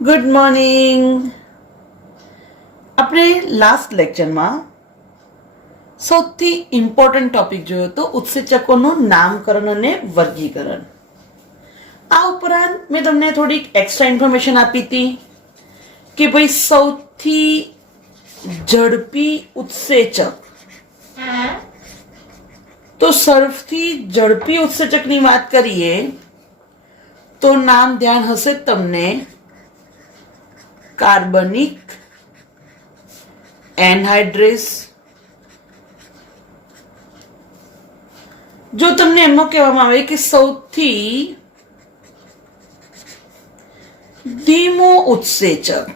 Good morning. આપણે last લેક્ચરમાં સૌથી ઇમ્પોર્ટન્ટ ટોપિક જોયો તો ઉત્સેચકોનું નામકરણ અને વર્ગીકરણ. આ ઉપરાંત મેં તમને થોડીક એક્સ્ટ્રા ઇન્ફોર્મેશન આપી હતી કે ભાઈ સૌથી ઝડપી ઉત્સેચક, તો સૌથી ઝડપી ઉત્સેચકની વાત કરીએ તો નામ ધ્યાન હશે તમને કાર્બનિક એનહાઇડ્રેસ. જો તમને એમનો કહેવામાં આવે કે સૌથી ધીમો ઉત્સેચક,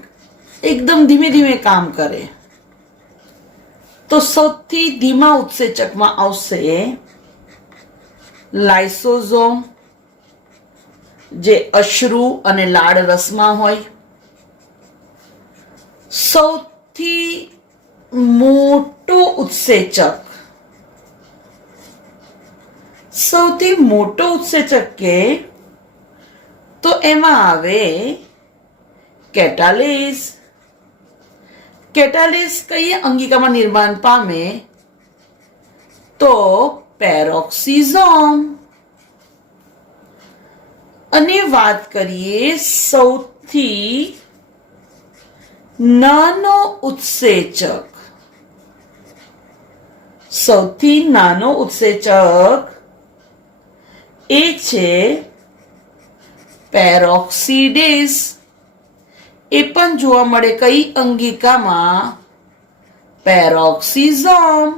એકદમ ધીમે ધીમે કામ કરે, તો સૌથી ધીમા ઉત્સેચકમાં આવશે લાઇસોઝોમ, જે અશ્રુ અને લાળ રસમાં હોય. સૌથી મોટો ઉત્સેચક, સૌથી મોટો ઉત્સેચક કે તો એમાં આવે કેટાલિસ. કેટાલિસ કઈ અંગિકામાં નિર્માણ પામે તો પેરોક્સિઝોમ. અને વાત કરીએ સૌથી નાનો ઉત્સેચક, સૌથી નાનો ઉત્સેચક એ છે પેરોક્સિડેસ. એ પણ જોવા મળે કઈ અંગિકામાં? પેરોક્સિઝોમ.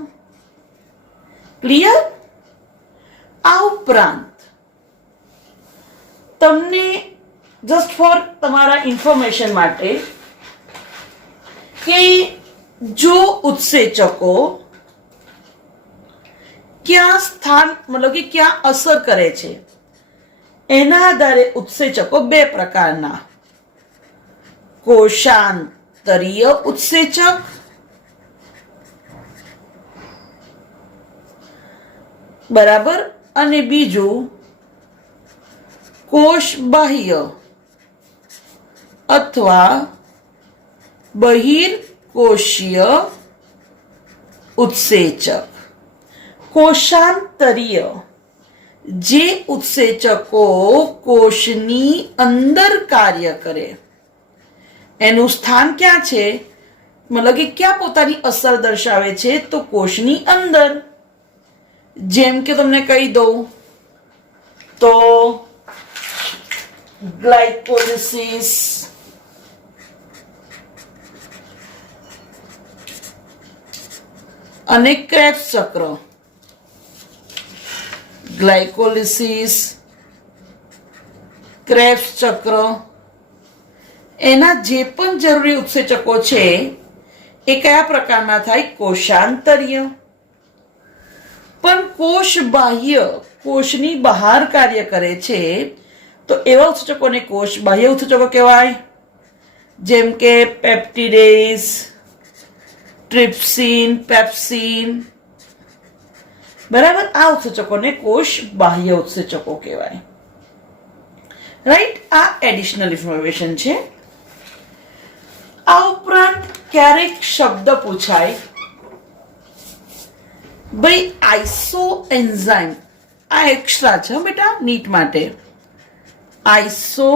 ક્લિયર? આ ઉપરાંત તમને જસ્ટ ફોર તમારા ઇન્ફોર્મેશન માટે કે જો ઉત્સેચકો ક્યાં સ્થાન મતલબ કે ક્યાં અસર કરે છે એના આધારે ઉત્સેચકો બે પ્રકારના: કોશાંતરીય ઉત્સેચક બરાબર, અને બીજું કોષ બાહ્ય અથવા બહિર્કોષીય ઉત્સેચક. કોશાંતરીય જે ઉત્સેચકો કોષની અંદર કાર્ય કરે, એનું સ્થાન ક્યાં છે, મતલબ કે ક્યાં પોતાની અસર દર્શાવે છે તો કોષની અંદર. જેમ કે તમને કહી દઉં તો ગ્લાયકોલિસિસ, અને ક્રેબ્સ ચક્ર. ગ્લાયકોલિસિસ, ક્રેબ્સ ચક્ર, એના જે પણ જરૂરી ઉત્સેચકો છે એ કયા પ્રકારના થાય? કોશાંતરીય. પણ કોષ બાહ્ય, કોષની બહાર કાર્ય કરે છે તો એવા ઉત્સેચકોને કોષ બાહ્ય ઉત્સેચકો કહેવાય. જેમ કે પેપ્ટિડેઝ, ટ્રિપ્સિન, પેપ્સિન. બરાબર, આ ઉત્સેચકોને કોષ બાહ્ય ઉત્સેચકો કહેવાય. રાઈટ? આ એડિશનલ ઇન્ફોર્મેશન છે. આ ઉપરાંત ક્યારેક શબ્દ પૂછાય ભાઈ આઇસો એન્ઝાઇમ. આ એક્સ્ટ્રા છે બેટા નીટ માટે. આઇસો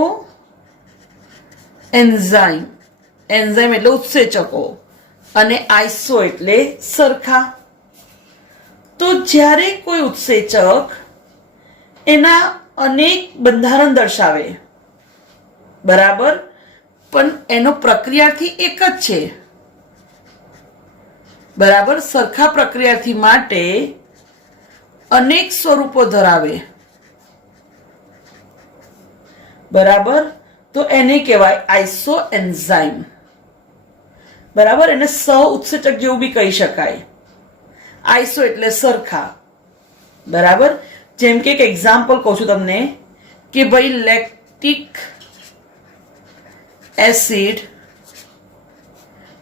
એન્ઝાઇમ, એન્ઝાઇમ એટલે ઉત્સેચકો અને આઇસો એટલે સરખા. તો જ્યારે કોઈ ઉત્સેચક એના અનેક બંધારણ દર્શાવે, બરાબર, પણ એનો પ્રક્રિયાથી એક જ છે, બરાબર, સરખા પ્રક્રિયાથી માટે અનેક સ્વરૂપો ધરાવે, બરાબર, તો એને કહેવાય આઇસો એન્ઝાઇમ. બરાબર, એને સહ ઉત્સેચક જેવું બી કહી શકાય. આઇસો એટલે સરખા. બરાબર, જેમ કે એક એક્ઝામ્પલ કહું છું તમને કે ભાઈ લેક્ટિક એસિડ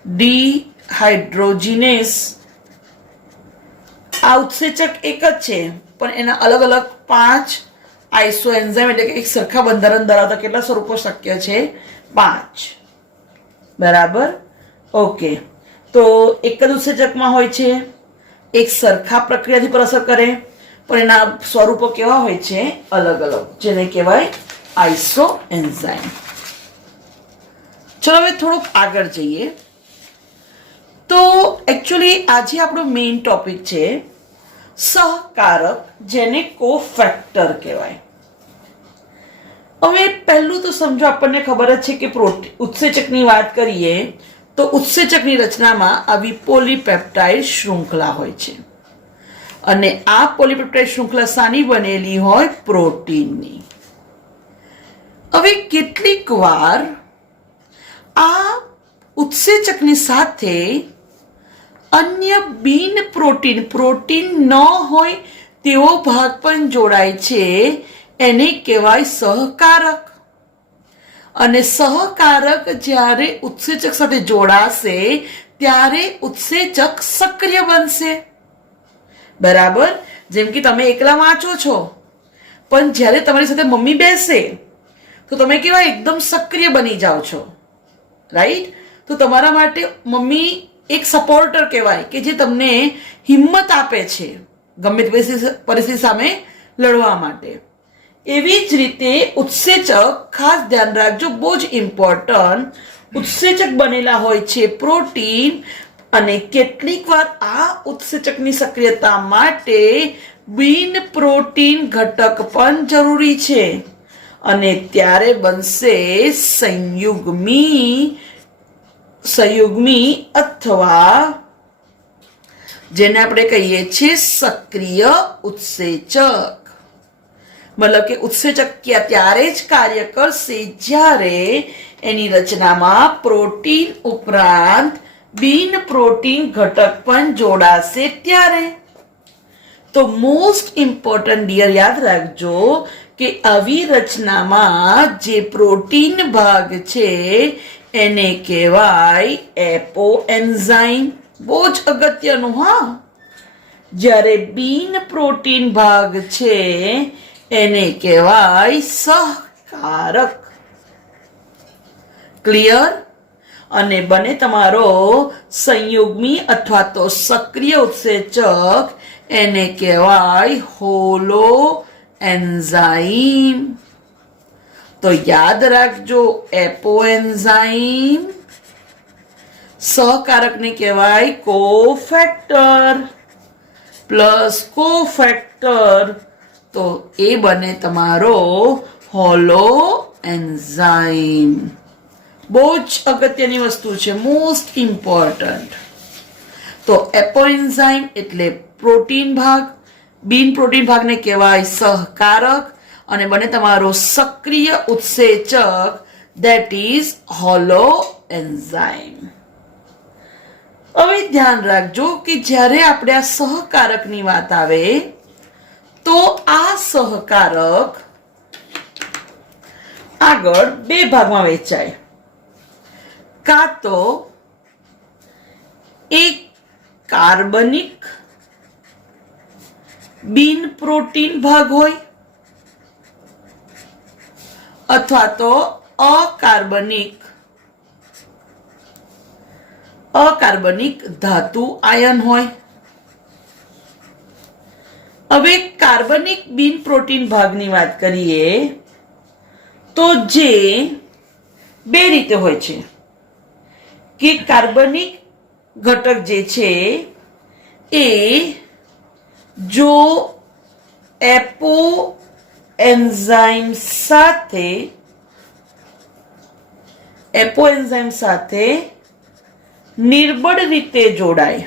ડિહાઇડ્રોજિનેસ. આ ઉત્સેચક એક જ છે પણ એના અલગ અલગ 5 આઈસો એન્ઝાઇમ એટલે કે એક સરખા બંધારણ ધરાવતા કેટલા સ્વરૂપો શક્ય છે? 5. બરાબર. ઓકે, તો એક જ ઉત્સેચકમાં હોય છે, એક સરખા પ્રક્રિયાથી પર અસર કરે, પણ એના સ્વરૂપો કેવા હોય છે? અલગ અલગ, જેને કહેવાય આઈસો એન્ઝાઇમ. ચલો હવે થોડુંક આગળ જઈએ. તો એકચ્યુઅલી આજે આપણો મેઇન ટોપિક છે સહકારક, જેને કોફેક્ટર કહેવાય. હવે પહેલું તો સમજો, આપણને ખબર જ છે કે ઉત્સેચકની વાત કરીએ તો ઉત્સેચકની રચનામાં આવી પોલીપેપ્ટાઇડ શૃંખલા હોય છે, અને આ પોલીપેપ્ટાઇડ શૃંખલા શાની બનેલી હોય? પ્રોટીનની. હવે કેટલીક વાર આ ઉત્સેચકની સાથે અન્ય બિન પ્રોટીન ન હોય તેવો ભાગ પણ જોડાય છે, એને કહેવાય સહકારક. અને સહકારક જ્યારે ઉત્સેચક સાથે જોડાશે ત્યારે ઉત્સેચક સક્રિય બનશે. બરાબર. જેમ કે તમે એકલા વાંચો છો, પણ જ્યારે તમારી સાથે મમ્મી બેસે તો તમે કેવા એકદમ સક્રિય બની જાઓ છો, રાઈટ? તો તમારા માટે મમ્મી એક સપોર્ટર કહેવાય કે જે તમને હિંમત આપે છે ગમે તે પરિસ્થિતિ સામે લડવા માટે. એવી જ રીતે ઉત્સેચક, ખાસ ધ્યાન રાખજો, બહુ જ ઇમ્પોર્ટન્ટ, ઉત્સેચક બનેલા હોય છે પ્રોટીન, અને કેટલીક વાર આ ઉત્સેચકની સક્રિયતા માટે બિન પ્રોટીન ઘટક પણ જરૂરી છે, અને ત્યારે બનશે સંયુગ્મી અથવા જેને આપણે કહીએ છીએ સક્રિય ઉત્સેચક. મતલબ કે ઉત્સેચક ત્યારે જ કાર્ય કરશે જ્યારે એની રચનામાં પ્રોટીન ઉપરાંત બિન પ્રોટીન ઘટક પણ જોડાશે ત્યારે. તો મોસ્ટ ઇમ્પોર્ટન્ટ ડિયર, યાદ રાખજો કે આવી રચનામાં જે પ્રોટીન ભાગ છે એને કહેવાય એપો એન્ઝાઇમ. બહુ જ અગત્યનું. હા, જ્યારે બિન પ્રોટીન ભાગ છે એને કહેવાય સહકારક. ક્લિયર? અને બને તમારો સંયુગ્મી અથવા તો સક્રિય ઉત્સેચક, એને કહેવાય હોલો એન્ઝાઇમ. તો યાદ રાખજો, એપો એન્ઝાઇમ સહકારકને કહેવાય કોફેક્ટર, પ્લસ કોફેક્ટર તો એ બને તમારો હોલો એન્ઝાઇમ. બહુ જ અગત્યની વસ્તુ છે, મોસ્ટ ઇમ્પોર્ટન્ટ. તો એપો એન્ઝાઇમ એટલે પ્રોટીન ભાગ, બિન પ્રોટીન ભાગને કહેવાય સહકારક, અને બને તમારો સક્રિય ઉત્સેચક, ધેટ ઇઝ હોલો એન્ઝાઇમ. હવે ધ્યાન રાખજો કે જ્યારે આપણે આ સહકારકની વાત આવે તો આ સહકારક આગળ બે ભાગમાં વહેંચાય. કાં તો એક કાર્બનિક બિન પ્રોટીન ભાગ હોય, અથવા તો અકાર્બનિક ધાતુ આયન હોય. હવે કાર્બનિક બિન પ્રોટીન ભાગની વાત કરીએ તો જે બે રીતે હોય છે કે કાર્બનિક ઘટક જે છે એ જો એપો એન્ઝાઇમ સાથે નિર્બળ રીતે જોડાય,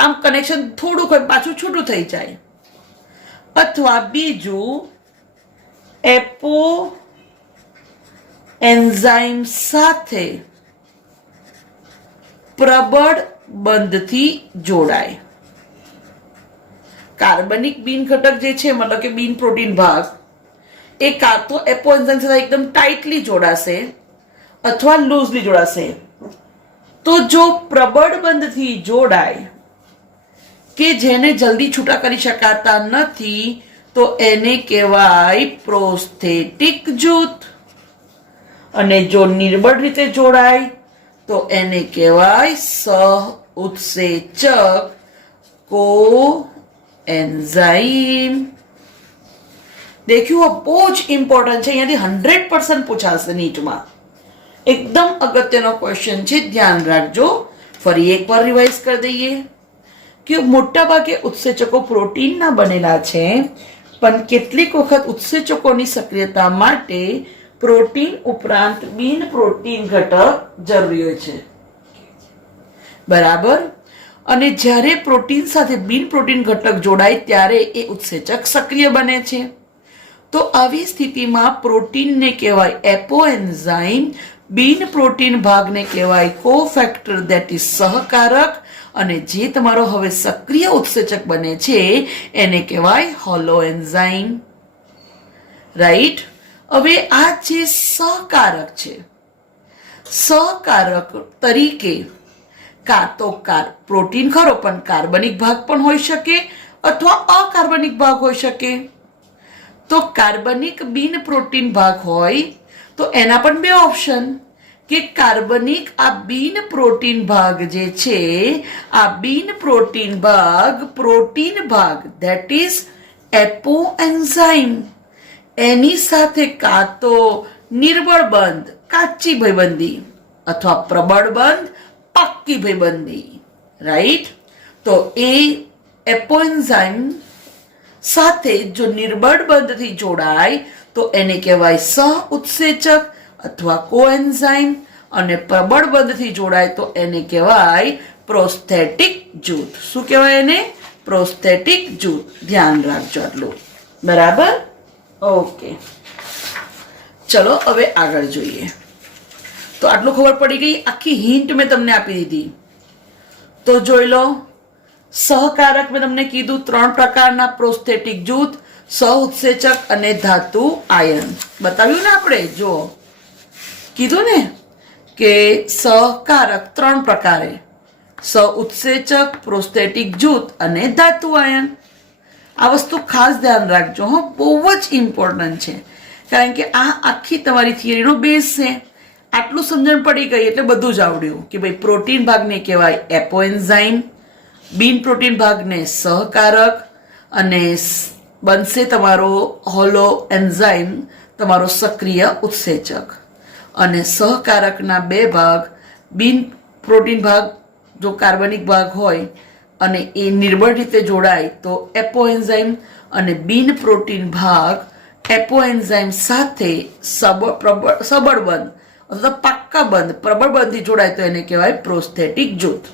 આમ કનેક્શન થોડુંક હોય પાછું છૂટું થઈ જાય, અથવા બીજું એપો એન્ઝાઇમ સાથે પ્રબળ બંધથી જોડાય. કાર્બનિક બિન ઘટક જે છે, મતલબ કે બિન પ્રોટીન ભાગ, એ કાં તો એપો એન્ઝાઇમ સાથે એકદમ ટાઈટલી જોડાશે અથવા લૂઝલી જોડાશે. તો જો પ્રબળ બંધથી જોડાય કે જેને જલ્દી છૂટા કરી શકાતા નથી, તો એને કહેવાય પ્રોસ્થેટિક જૂથ. અને જો નિર્બળ રીતે જોડાય તો એને કહેવાય સહ ઉત્સેચક કો એન્ઝાઇમ. દેખ્યું, બહુ જ ઇમ્પોર્ટન્ટ છે, અહીંયાથી 100% પૂછાશે નીટમાં. એકદમ અગત્યનો ક્વેશ્ચન છે, ધ્યાન રાખજો. ફરી એકવાર રિવાઇઝ કરી દઈએ કે મોટા ભાગે ઉત્સેચકો પ્રોટીનના બનેલા છે, પણ કેટલીક વખત ઉત્સેચકોની સક્રિયતા માટે પ્રોટીન ઉપરાંત બિન પ્રોટીન ઘટક જરૂરી હોય છે. બરાબર. અને જ્યારે પ્રોટીન સાથે બિન પ્રોટીન ઘટક જોડાય ત્યારે એ ઉત્સેચક સક્રિય બને છે. તો આવી સ્થિતિમાં પ્રોટીનને કહેવાય એપોએન્ઝાઇમ, બિન પ્રોટીન ભાગને કહેવાય કોફેક્ટર ધેટ ઇઝ સહકારક, અને જે તમારો હવે સક્રિય ઉત્સેચક બને છે એને કહેવાય હોલો એન્ઝાઇમ. રાઈટ. હવે આ જે સહકારક છે, સહકારક તરીકે કાં તો પ્રોટીન ખરો પણ કાર્બનિક ભાગ પણ હોઈ શકે અથવા અકાર્બનિક ભાગ હોઈ શકે. તો કાર્બનિક બિન પ્રોટીન ભાગ હોય તો એના પણ બે ઓપ્શન, કે કાર્બનિક આ બિન પ્રોટીન ભાગ જે છે, આ બિન પ્રોટીન ભાગ પ્રોટીન ભાગ ધેટ ઇઝ એપોએન્ઝાઇમ, એની સાથે કાં તો નિર્બળ બંધ કાચી ભાઈબંધી અથવા પ્રબળ બંધ પાક્કી ભાઈબંધી. રાઈટ. તો એ એપોએન્ઝાઇમ સાથે જો નિર્બળ બંધથી જોડાય તો એને કહેવાય સહ ઉત્સેચક અથવા કોએન્ઝાઇમ, અને પ્રબળ બંધથી જોડાય તો એને કહેવાય પ્રોસ્થેટિક જૂથ. શું કહેવાય એને? પ્રોસ્થેટિક જૂથ. ધ્યાન રાખજો આટલું. બરાબર. ઓકે, ચલો હવે આગળ જોઈએ. તો આટલું ખબર પડી ગઈ, આખી હિન્ટ મેં તમને આપી દીધી. તો જોઈ લો, સહકારક મેં તમને કીધું 3 પ્રકારના પ્રોસ્થેટિક જૂથ, સહઉત્સેચક અને ધાતુ આયન. બતાવ્યું ને આપણે, જો કીધું ને કે સહકારક 3 પ્રકારે, સહઉત્સેચક, પ્રોસ્થેટિક જૂથ અને ધાતુ આયન. આ વસ્તુ ખાસ ધ્યાન રાખજો હો, બહુ જ ઇમ્પોર્ટન્ટ છે, કારણ કે આ આખી તમારી થિયરીનો બેઝ છે. આટલું સમજણ પડી ગઈ એટલે બધું જ આવડ્યું કે ભાઈ પ્રોટીન ભાગને કહેવાય એપોએન્ઝાઇમ, બિન પ્રોટીન ભાગને સહકારક, અને બનશે તમારો હોલો એન્ઝાઇમ, તમારો સક્રિય ઉત્સેચક. અને સહકારકના 2 ભાગ, બિન પ્રોટીન ભાગ જો કાર્બનિક ભાગ હોય અને એ નિર્બળ રીતે જોડાય તો એપોએન્ઝાઇમ, અને બિન પ્રોટીન ભાગ એપોએન્ઝાઇમ સાથે સબળ બંધ અથવા પાક્કા બંધ પ્રબળ બંધથી જોડાય તો એને કહેવાય પ્રોસ્થેટિક જૂથ.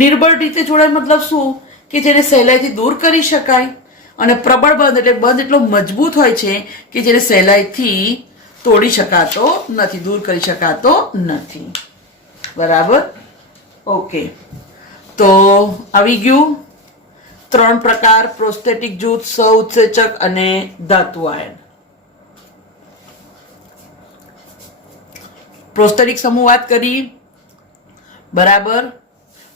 નિર્બળ રીતે જોડાય મતલબ શું? કે જેને સહેલાઈથી દૂર કરી શકાય. અને પ્રબળ બંધ એટલે બંધ એટલો મજબૂત હોય છે કે જેને સહેલાઈથી તોડી શકાતો નથી, દૂર કરી શકાતો નથી. બરાબર. ઓકે, તો આવી ગયું 3 પ્રકાર, પ્રોસ્થેટિક જૂથ, સહઉત્સેચક અને ધાતુ આયન. પ્રોસ્થેટિક સમૂહ વાત કરી. બરાબર.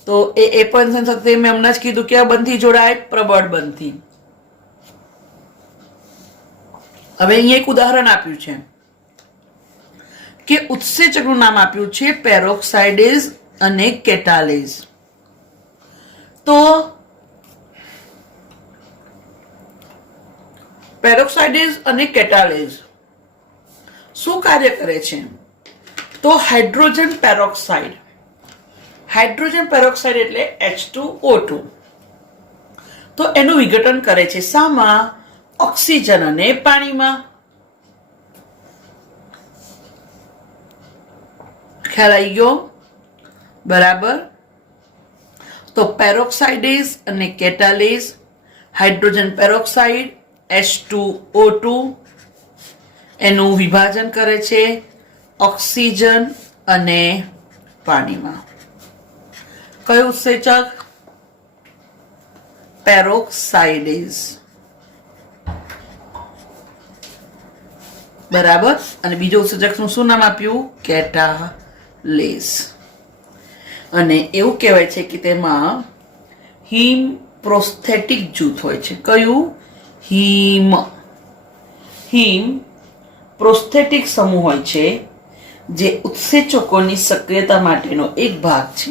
તો એ એપોએન્ઝાઇમ સાથે મેં હમણાં જ કીધું કે બંધથી જોડાય, પ્રબળ બંધથી. હવે અહીંયા એક ઉદાહરણ આપ્યું છે કે ઉત્સેચકનું નામ આપ્યું છે પેરોક્સાઇડેઝ અને કેટાલેઝ. તો પેરોક્સાઇડેઝ અને કેટાલેઝ શું કાર્ય કરે છે? તો હાઇડ્રોજન પેરોક્સાઇડ એટલે H2O2, તો એનું વિઘટન કરે છે. શામાં? ઓક્સિજન અને પાણીમાં. ખ્યાલ આવી ગયો? બરાબર. તો પેરોક્સાઇડેઝ અને કેટાલેઝ, હાઇડ્રોજન પેરોક્સાઇડ H2O2 એનું વિભાજન કરે છે ઓક્સિજન અને પાણીમાં. કયું ઉત્સેચક? પેરોક્સાઇડેઝ. બરાબર. અને બીજો ઉત્સેચકનું શું નામ આપ્યું? કેટાલેઝ. અને એવું કહેવાય છે કે તેમાં હિમ પ્રોસ્થેટિક જૂથ હોય છે. કયું? હિમ. હિમ પ્રોસ્થેટિક સમૂહ હોય છે જે ઉત્સેચકોની સક્રિયતા માટેનો એક ભાગ છે.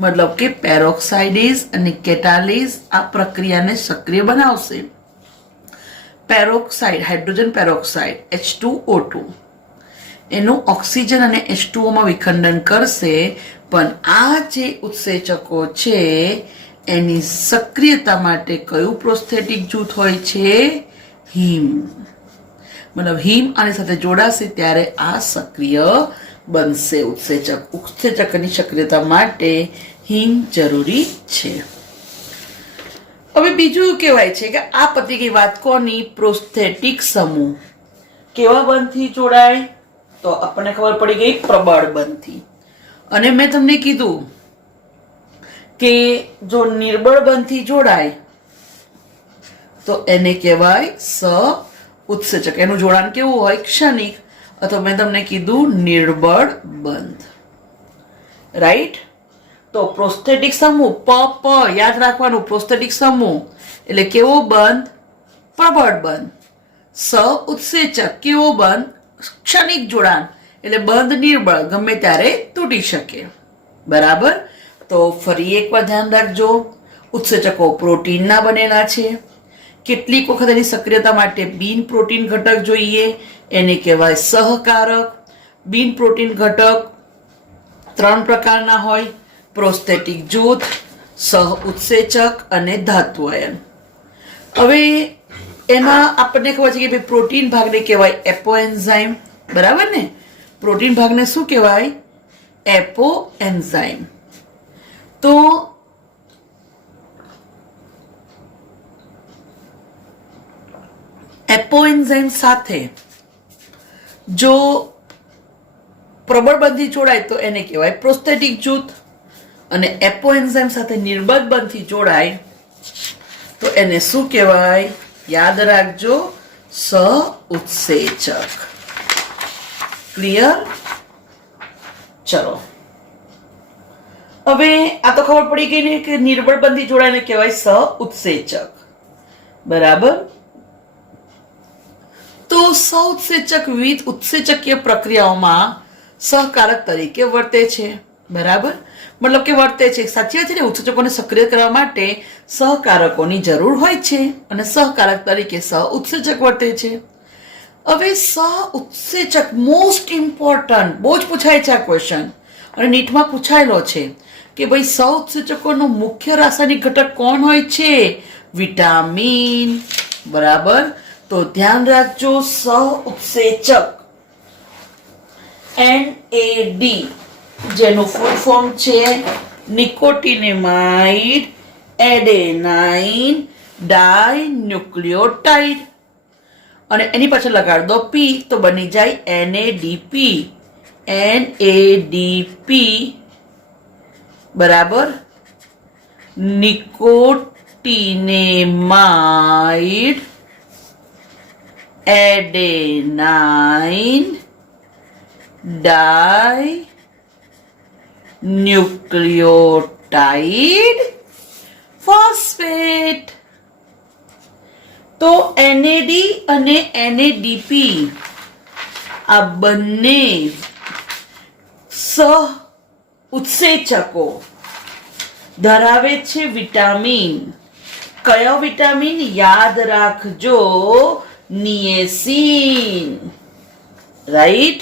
મતલબ કે પેરોક્સાઇડેઝ અને કેટાલેઝ આ પ્રક્રિયાને સક્રિય બનાવશે. પેરોક્સાઇડ, હાઇડ્રોજન પેરોક્સાઇડ H2O2 એનું ઓક્સિજન અને H2O માં વિખંડન કરશે, પણ આ જે ઉત્સેચકો છે એની સક્રિયતા માટે કયું પ્રોસ્થેટિક જૂથ હોય છે? હિમ. મતલબ હિમ આની સાથે જોડાશે ત્યારે આ સક્રિય બનશે ઉત્સેચક. ઉત્સેચકની સક્રિયતા માટે હિમ જરૂરી છે. હવે બીજું એવું કહેવાય છે કે આ પતી ગઈ વાત કોની? પ્રોસ્થેટિક સમૂહ. કેવા બંધથી જોડાય? તો આપણને ખબર પડી ગઈ પ્રબળ બંધથી. અને મેં તમને કીધું કે જો નિર્બળ બંધથી જોડાય તો એને કહેવાય ઉત્સેચક. એનું જોડાણ કેવું હોય? ક્ષણિક. અથવા મેં તમને કીધું નિર્બળ બંધ. રાઈટ? તો પ્રોસ્થેટિક સમૂહ પ યાદ રાખવાનું. પ્રોસ્થેટિક સમૂહ એટલે કેવો બંધ? પ્રબળ બંધ. ઉત્સેચક કેવો બંધ? ક્ષણિક જોડાણ એટલે બંધ નિર્બળ, ગમે ત્યારે તૂટી શકે. બરાબર? તો ફરી એકવાર ધ્યાન રાખજો, ઉત્સેચકો પ્રોટીનના બનેલા છે. કેટલીક વખત એની સક્રિયતા માટે બિન પ્રોટીન ઘટક જોઈએ, એને કહેવાય સહકારક. બિન પ્રોટીન ઘટક 3 પ્રકારના હોય: પ્રોસ્થેટિક જૂથ, સહ ઉત્સેચક અને ધાતુ આયન. હવે એમાં આપણને ખબર છે કે ભાઈ પ્રોટીન ભાગને કહેવાય એપોએન્ઝાઇમ. બરાબર ને? પ્રોટીન ભાગને શું કહેવાય? એપોએન્ઝાઇમ. તો એપોએન્ઝાઇમ સાથે જો પ્રબળ બંધથી જોડાય તો એને કહેવાય પ્રોસ્થેટિક જૂથ, અને એપોએન્ઝાઇમ સાથે નિર્બળ બંધથી જોડાય તો એને શું કહેવાય? યાદ રાખજો, સહઉત્સેચક. ક્લિયર? ચલો, હવે આ તો ખબર પડી ગઈ ને કે નિર્બળ બંધથી જોડાયને કહેવાય સહઉત્સેચક. બરાબર? તો સહઉત્સેચક વિવિધ ઉત્સેચકીય પ્રક્રિયાઓમાં સહકારક તરીકે વર્તે છે. બરાબર? મતલબ કે વર્તે છે. સાચી વાત છે ને? ઉત્સેચકોને સક્રિય કરવા માટે સહકારકોની જરૂર હોય છે અને સહકારક તરીકે સહઉત્સેચક વર્તે છે. હવે સહઉત્સેચક મોસ્ટ ઇમ્પોર્ટન્ટ, બહુ જ પૂછાય છે આ ક્વેશ્ચન, અને નીટમાં પૂછાયેલો છે કે ભાઈ સહઉત્સેચકોનો મુખ્ય રાસાયણિક ઘટક કોણ હોય છે? વિટામિન. બરાબર? તો ધ્યાન રાખજો, સહઉત્સેચક NAD જેનું ફૂલ ફોર્મ છે નિકોટિનેમાઇડ એડેનાઇન ડાઇન્યુક્લિયોટાઇડ, અને એની પાછળ લગાડ દો P તો બની જાય NADP. NADP. બરાબર? નિકોટિનેમાઇડ એડેનાઇન ડાઇન્યુક્લિયોટાઇડ ફોસ્ફેટ. તો NAD અને NADP આ બંને સહ ઉત્સેચકો ધરાવે છે વિટામિન. કયો વિટામિન? યાદ રાખજો, નિએસિન. રાઈટ?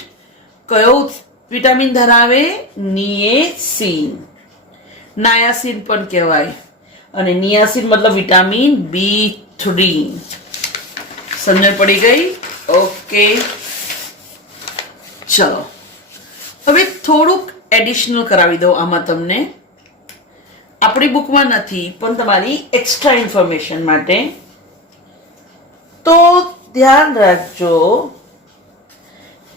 કયો વિટામિન ધરાવે? નિએસિન. નાયાસિન પણ કહેવાય, અને નિયાસિન મતલબ વિટામિન B3. સમજણ પડી ગઈ? ઓકે, ચલો હવે થોડુંક એડિશનલ કરાવી દઉં આમાં તમને. આપણી બુકમાં નથી પણ તમારી એક્સ્ટ્રા ઇન્ફોર્મેશન માટે. તો ધ્યાન રાખજો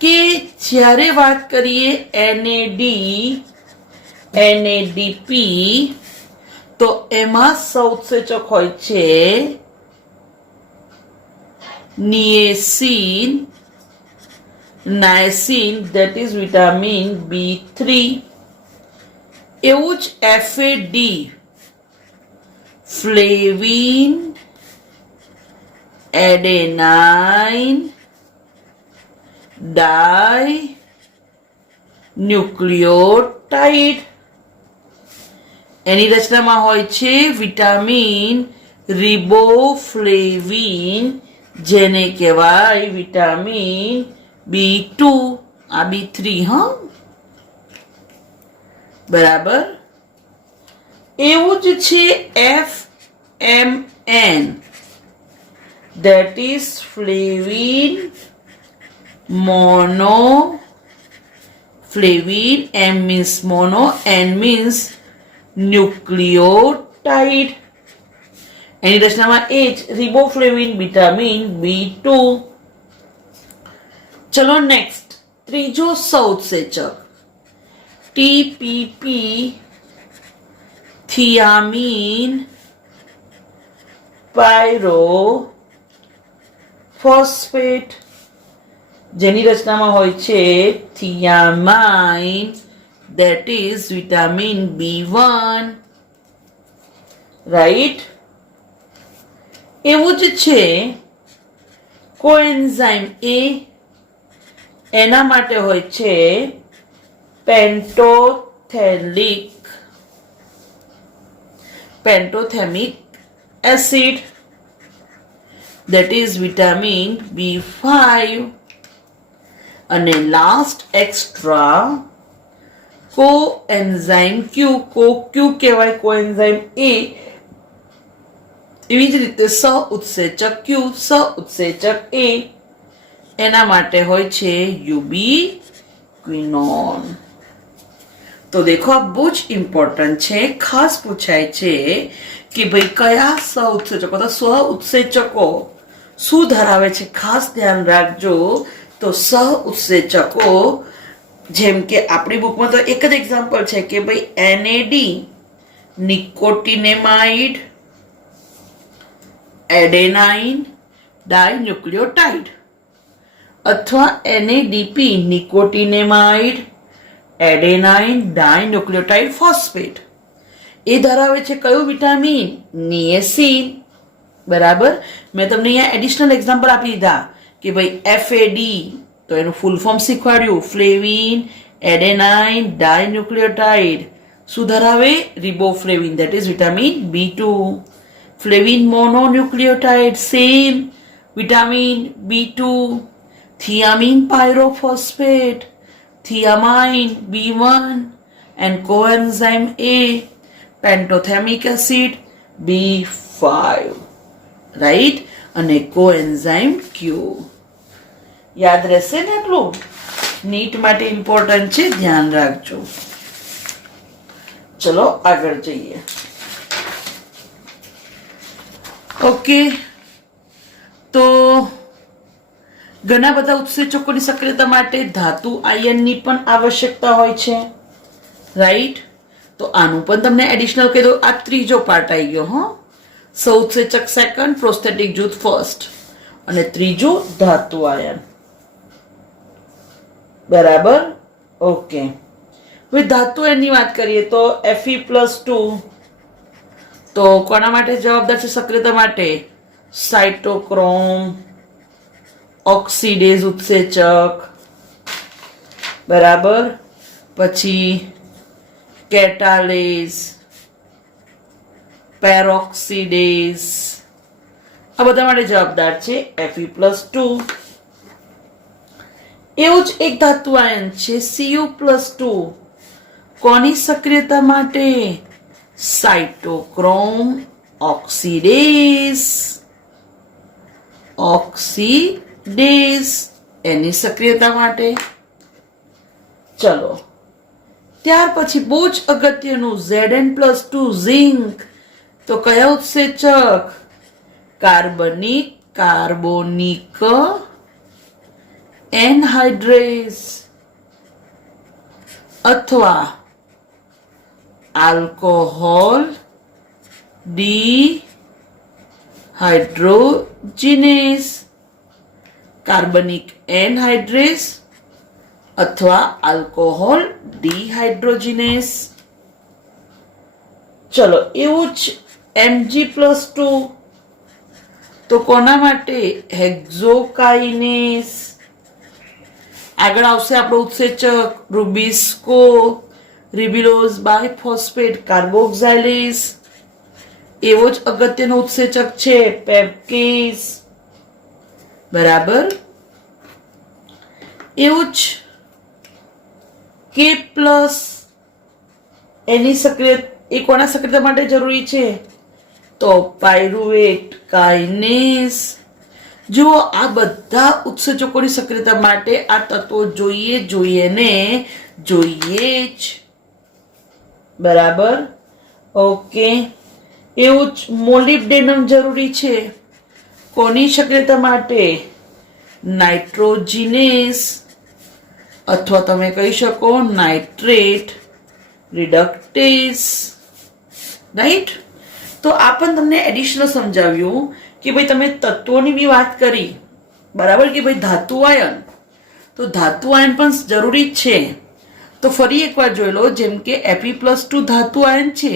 કે જ્યારે વાત કરીએ NAD NADP તો એમાં સહઉત્સેચક હોય છે નિએસિન, નાયસિન, that is વિટામિન B3. એવું જ FAD, ફ્લેવિન, એડેનાઇન ડાઇન્યુક્લિયોટાઇડ. એની રચનામાં હોય છે વિટામિન રિબોફ્લેવિન, જેને કહેવાય વિટામિન B2. આ B3 હા, બરાબર. એવું જ છે FMN, that is flavin mono. Flavin, M means mono, N means nucleotide. એની રચનામાં એ જ રિબોફ્લેવિન વિટામિન B2. ચલો નેક્સ્ટ, ત્રીજો સૌત્સેચક TPP થિયામીન પાયરોફોસ્ફેટ, જેની રચનામાં હોય છે થિયામાઇન, that is vitamin B1, right. એવું જ છે કોએન્ઝાઇમ A, એના માટે હોય છે pantothenic acid, that is vitamin B5. અને last extra coenzyme Q, Q કહેવાય કોએન્ઝાઇમ A. એવી જ રીતે સહઉત્સેચક Q, સહઉત્સેચક A, એના માટે હોય છે યુબીક્વિનોન. તો દેખો આ બહુ જ ઇમ્પોર્ટન્ટ છે, ખાસ પૂછાય છે કે ભાઈ કયા સહઉત્સેચકો અથવા સ્વઉત્સેચકો શું ધરાવે છે, ખાસ ધ્યાન રાખજો. તો સહઉત્સેચકો જેમ કે આપણી બુકમાં તો એક જ એક્ઝામ્પલ છે કે ભાઈ NAD નિકોટિનેમાઇડ એડેનાઇન ડાઇન્યુક્લિયોટાઇડ, અથવા NADP નિકોટિનેમાઇડ એડેનાઇન ડાઇન્યુક્લિયોટાઇડ ફોસ્ફેટ. એ ધરાવે છે કયું વિટામિન? નિએસિન. બરાબર. મેં તમને અહીંયા એડિશનલ એક્ઝામ્પલ આપી દીધા કે ભાઈ FAD, તો એનું ફૂલ ફોર્મ શીખવાડ્યું, ફ્લેવિન એડેનાઇન ડાઇન્યુક્લિયોટાઇડ. શું ધરાવે? Riboflavin, that is vitamin B2. Flavin mononucleotide, same vitamin B2. thiamine pyrophosphate, thiamine B1, and coenzyme A, pentothamic acid B5, right? અને coenzyme Q. યાદ રહેશે ને? આટલું નીટ માટે ઇમ્પોર્ટન્ટ છે, ધ્યાન રાખજો. ચલો આગળ જઈએ. ઓકે, તો ઘણા બધા ઉત્સેચકોની સક્રિયતા માટે ધાતુ આયનની પણ આવશ્યકતા હોય છે, રાઈટ? તો આનું પણ તમને એડિશનલ કહી દો. આ ત્રીજો પાર્ટ આવી ગયો. હા, સૌત્સેચક સેકન્ડ, પ્રોસ્થેટિક જૂથ ફર્સ્ટ, અને ત્રીજું ધાતુ આયન. બરાબર. ઓકે, હવે ધાતુ આયનની વાત કરીએ તો Fe+2, તો કોના માટે જવાબદાર છે સક્રિયતા માટે? સાઇટોક્રોમ ઓક્સિડેઝ ઉત્સેચક, બરાબર. પછી કેટાલેઝ, પેરોક્સિડેઝ, આ બધા માટે જવાબદાર છે Fe+2. એવું જ એક ધાતુ આયન છે Cu+2, કોની સક્રિયતા માટે? સાઇટોક્રોમ ઓક્સિડેઝ, એની સક્રિયતા માટે. ચલો, ત્યાર પછી બહુ જ અગત્યનું Zn+2 ઝિંક, તો કયા ઉત્સેચક? કાર્બોનિક એનહાઇડ્રેસ અથવા આલ્કોહોલ ડિહાઇડ્રોજિનેસ. કાર્બનિક એનહાઇડ્રેસ અથવા આલ્કોહોલ ડિહાઇડ્રોજિનેસ. ચલો, એવું જ Mg+2, તો કોના માટે? હેક્ઝોકાઇનેસ. આગળ આવશે આપણો ઉત્સેચક રૂબિસ્કો, રિબિલોઝ બાયફોસ્ફેટ કાર્બોક્સાઇલેઝ. એવો જ અગત્યનો ઉત્સેચક છે પેપ્કેઝ. બરાબર. એવું જ કે પ્લસ એની એ કોના સક્રિયતા માટે જરૂરી છે? તો પાયરુવેટ કાઇનેસ. જો આ બધા ઉત્સેચકોની સક્રિયતા માટે આ તત્વો જોઈએ જ. બરાબર. ઓકે. એવું જ મોલિબ્ડેનમ જરૂરી છે. કોની સક્રિયતા માટે? નાઇટ્રોજીનેસ અથવા તમે કહી શકો નાઇટ્રેટ રિડક્ટેસ. રાઈટ. તો આ પણ તમને એડિશનલ સમજાવ્યું કે ભાઈ તમે તત્વોની બી વાત કરી. બરાબર કે ભાઈ ધાતુ આયન, તો ધાતુ આયન પણ જરૂરી જ છે. તો ફરી એકવાર જોઈ લો, જેમ કે Fe+2 ધાતુ આયન છે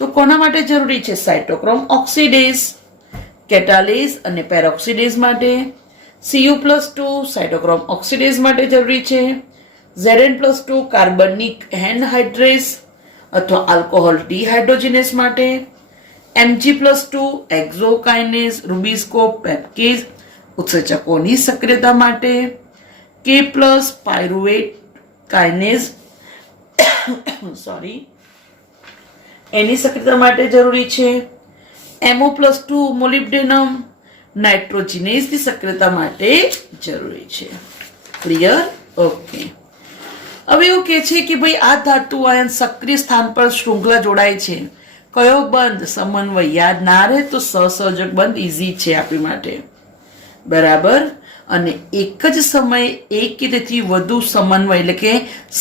તો કોના માટે જરૂરી છે? સાઇટોક્રોમ ઓક્સિડેઝ, કેટાલેઝ અને પેરોક્સિડેઝ માટે. Cu+2 સાઇટોક્રોમ ઓક્સિડેઝ માટે જરૂરી છે. Zn+2 કાર્બનિક એનહાઇડ્રેસ અથવા આલ્કોહોલ ડિહાઇડ્રોજનેસ માટે. Mg+2 એક્ઝોકાઇનેસ, રૂબિસ્કો, પેપ્કેઝ ઉત્સેચકોની સક્રિયતા માટે. K+ પાયરુવેટ કાઇનેસ એની સક્રિયતા માટે જરૂરી છે. MO+2 મોલિબ્ડેનમ નાઇટ્રોજીનેઝની સક્રિયતા માટે જરૂરી છે. ક્લિયર? ઓકે. હવે એવું કહે છે કે ભાઈ આ ધાતુ આયન સક્રિય સ્થાન પર શૃંખલા જોડાય છે. કયો બંધ? સમન્વય. યાદ ના રહે તો સહસંયોજક બંધ ઈઝી છે આપણી માટે. બરાબર. અને એક જ સમયે એક કે તેથી વધુ સમન્વય એટલે કે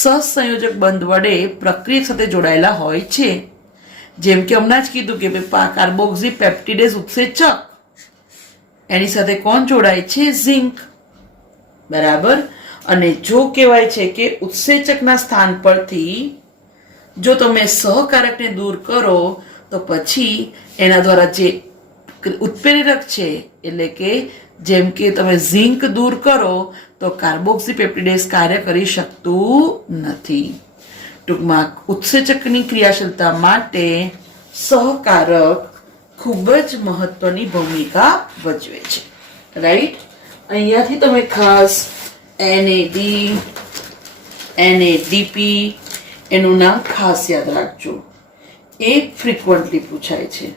સહસંયોજક બંધ વડે પ્રક્રિયા સાથે જોડાયેલા હોય છે. જેમ કે હમણાં જ કીધું કે કાર્બોક્સી પેપ્ટિડેઝ ઉત્સેચક એની સાથે કોણ જોડાય છે? ઝિંક. બરાબર. અને જો કહેવાય છે કે ઉત્સેચકના સ્થાન પરથી જો તમે સહકારકને દૂર કરો તો પછી એના દ્વારા જે ઉત્પ્રેરક છે એટલે કે જેમ કે તમે ઝિંક દૂર કરો તો કાર્બોક્સી પેપ્ટિડેઝ કાર્ય કરી શકતું નથી. ટૂંકમાં ઉત્સેચકની ક્રિયાશીલતા માટે સહકારક ખૂબ જ મહત્વની ભૂમિકા ભજવે છે. રાઈટ. અહીંયાથી તમે ખાસ NADP એનું નામ ખાસ યાદ રાખજો. એ ફ્રીક્વન્ટલી પૂછાય છે.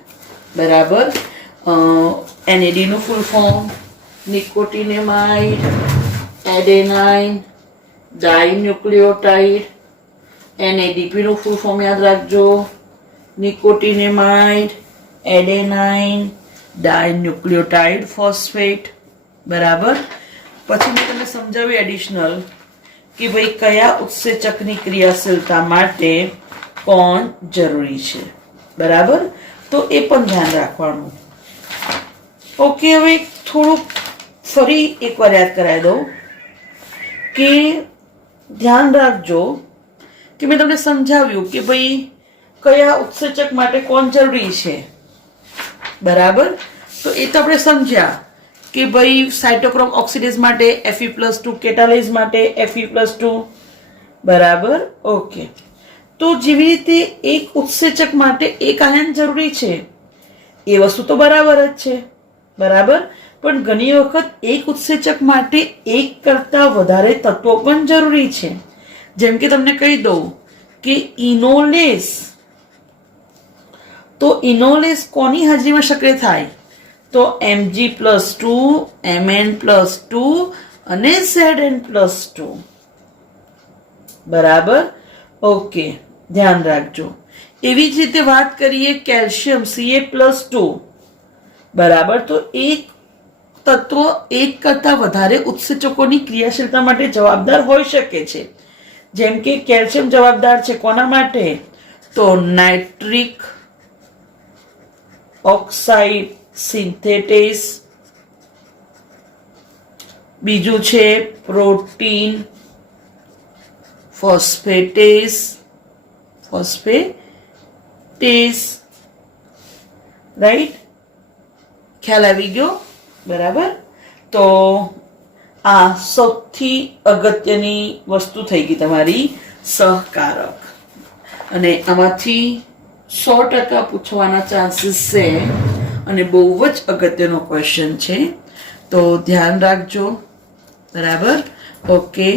બરાબર. NAD નું ફૂલ ફોર્મ નિકોટિનેમાઇડ એડેનાઇન ડાઇન્યુક્લિયોટાઇડ. NADP નું ફૂલ ફોર્મ યાદ રાખજો. નિકોટિનેમાઇડ એડેનાઇન ડાઇન્યુક્લિયોટાઇડ ફોસ્ફેટ. બરાબર. પછી મેં તમને સમજાવ્યું એડિશનલ કે ભાઈ કયા ઉત્સેચકની ક્રિયાશીલતા માટે કોણ જરૂરી છે. બરાબર. તો એ પણ ધ્યાન રાખવાનું. ઓકે. હવે થોડુંક ફરી એકવાર યાદ કરાવી દઉં કે ધ્યાન રાખજો કે મેં તમને સમજાવ્યું કે ભાઈ કયા ઉત્સેચક માટે કોણ જરૂરી છે. બરાબર. તો એ તો આપણે સમજ્યા કે ભાઈ સાઇટોક્રોમ ઓક્સિડેઝ માટે Fe+2, કેટાલેઝ માટે Fe+2. બરાબર. ઓકે. તો જેવી રીતે એક ઉત્સેચક માટે એક આયન જરૂરી છે એ વસ્તુ તો બરાબર જ છે. બરાબર. પણ ઘણી વખત એક ઉત્સેચક માટે એક કરતા વધારે તત્વો પણ જરૂરી છે. જેમ કે તમને કહી દઉં કે ઇનોલેસ. તો ઇનોલેસ કોની હાજરીમાં સક્રિય થાય? તો Mg+2, Mn+2 અને Zn+2. બરાબર. ઓકે. ધ્યાન રાખજો. એવી જ રીતે વાત કરીએ કેલ્શિયમ Ca+2. બરાબર. તો એક તત્વ એક કરતા વધારે ઉત્સેચકોની ક્રિયાશીલતા માટે જવાબદાર હોઈ શકે છે. જેમ કે કેલ્શિયમ જવાબદાર છે કોના માટે? તો નાઇટ્રિક ઓક્સાઇડ સિન્થેટેસ. બીજું છે પ્રોટીન ફોસ્ફેટેસ. રાઈટ. ખ્યાલ આવી ગયો? બરાબર. તો આ સૌથી અગત્યની વસ્તુ થઈ ગઈ તમારી સહકારક, અને આમાંથી 100% પૂછવાના ચાન્સીસ છે અને બહુ જ અગત્યનો ક્વેશ્ચન છે, તો ધ્યાન રાખજો. બરાબર. ઓકે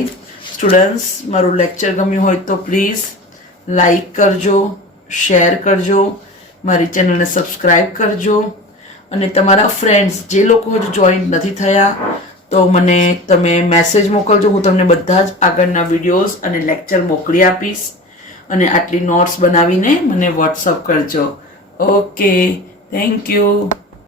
સ્ટુડન્ટ્સ, મારું લેક્ચર ગમ્યું હોય તો પ્લીઝ લાઈક કરજો, શેર કરજો, મારી ચેનલને સબસ્ક્રાઈબ કરજો, અને તમારા ફ્રેન્ડ્સ જે લોકો હજુ જોઈન નથી થયા તો મને તમે મેસેજ મોકલજો. હું તમને બધા જ આગળના વિડીયોઝ અને લેક્ચર મોકલી આપીશ, અને આટલી નોટ્સ બનાવીને મને વોટ્સઅપ કરજો. Okay, thank you.